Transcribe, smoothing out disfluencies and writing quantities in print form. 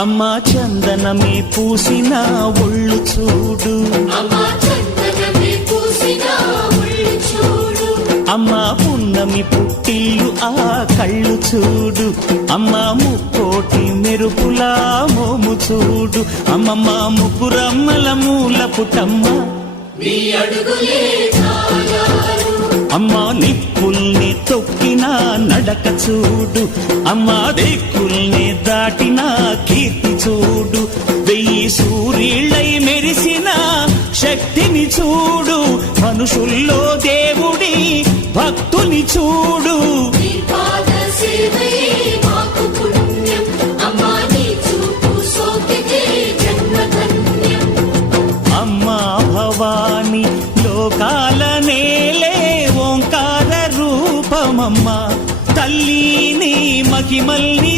అమ్మా చందనమే పూసిన ఒళ్ళు చూడు, అమ్మా పున్నమి పుట్టిల్లు ఆ కళ్ళు చూడు, అమ్మా ముక్కోటి మెరుపులా మోము చూడు, అమ్మమ్మ ముగ్గురమ్మల మూల పుటమ్మ అమ్మా నిప్పుల్ని తొక్కిన నడక చూడు, అమ్మా దిక్కుల్ని దాటిన కీర్తి చూడు, 1000 సూర్యుళ్ళై మెరిసిన శక్తిని చూడు, మనుషుల్లో దేవుడి భక్తుని చూడు. అమ్మా భవాని లోకాల నేలే ఓంకార రూపమమ్మ, తల్లిని మహిమల్ని